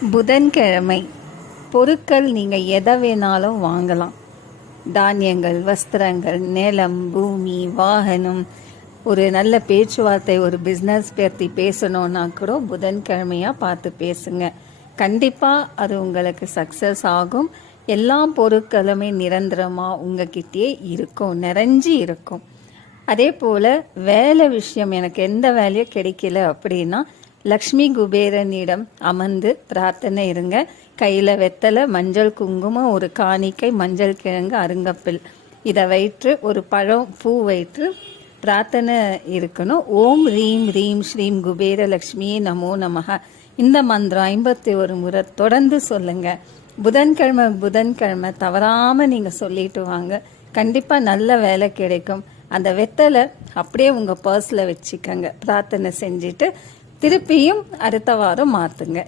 புதன்கிழமை பொருட்கள் நீங்கள் எதை வேணாலும் வாங்கலாம். தானியங்கள், வஸ்திரங்கள், நிலம், பூமி, வாகனம், ஒரு நல்ல பேச்சுவார்த்தை, ஒரு பிஸ்னஸ் பற்றி பேசணுன்னா கூட புதன்கிழமையாக பார்த்து பேசுங்க. கண்டிப்பாக அது உங்களுக்கு சக்ஸஸ் ஆகும். எல்லா பொருட்களுமே நிரந்தரமாக உங்ககிட்டயே இருக்கும், நிறைஞ்சி இருக்கும். அதே போல் வேலை விஷயம், எனக்கு எந்த வேலையும் கிடைக்கல அப்படின்னா லக்ஷ்மி குபேரனிடம் அமர்ந்து பிரார்த்தனை இருங்க. கையில் வெத்தலை, மஞ்சள், குங்குமம், ஒரு காணிக்கை, மஞ்சள் கிழங்கு, அருங்கப்பில் இதை வைத்து ஒரு பழம், பூ வைத்து பிரார்த்தனை இருக்கணும். ஓம் ரீம் ரீம் ஸ்ரீம் குபேர லக்ஷ்மியே நமோ நமக. இந்த மந்திரம் 51 முறை தொடர்ந்து சொல்லுங்க. புதன்கிழமை தவறாமல் நீங்கள் சொல்லிட்டு வாங்க. கண்டிப்பாக நல்ல வேலை கிடைக்கும். அந்த வெத்தலை அப்படியே உங்கள் பர்ஸில் வச்சுக்கோங்க. பிரார்த்தனை செஞ்சுட்டு திருப்பியும் அடுத்த வாரம் மாற்றுங்க.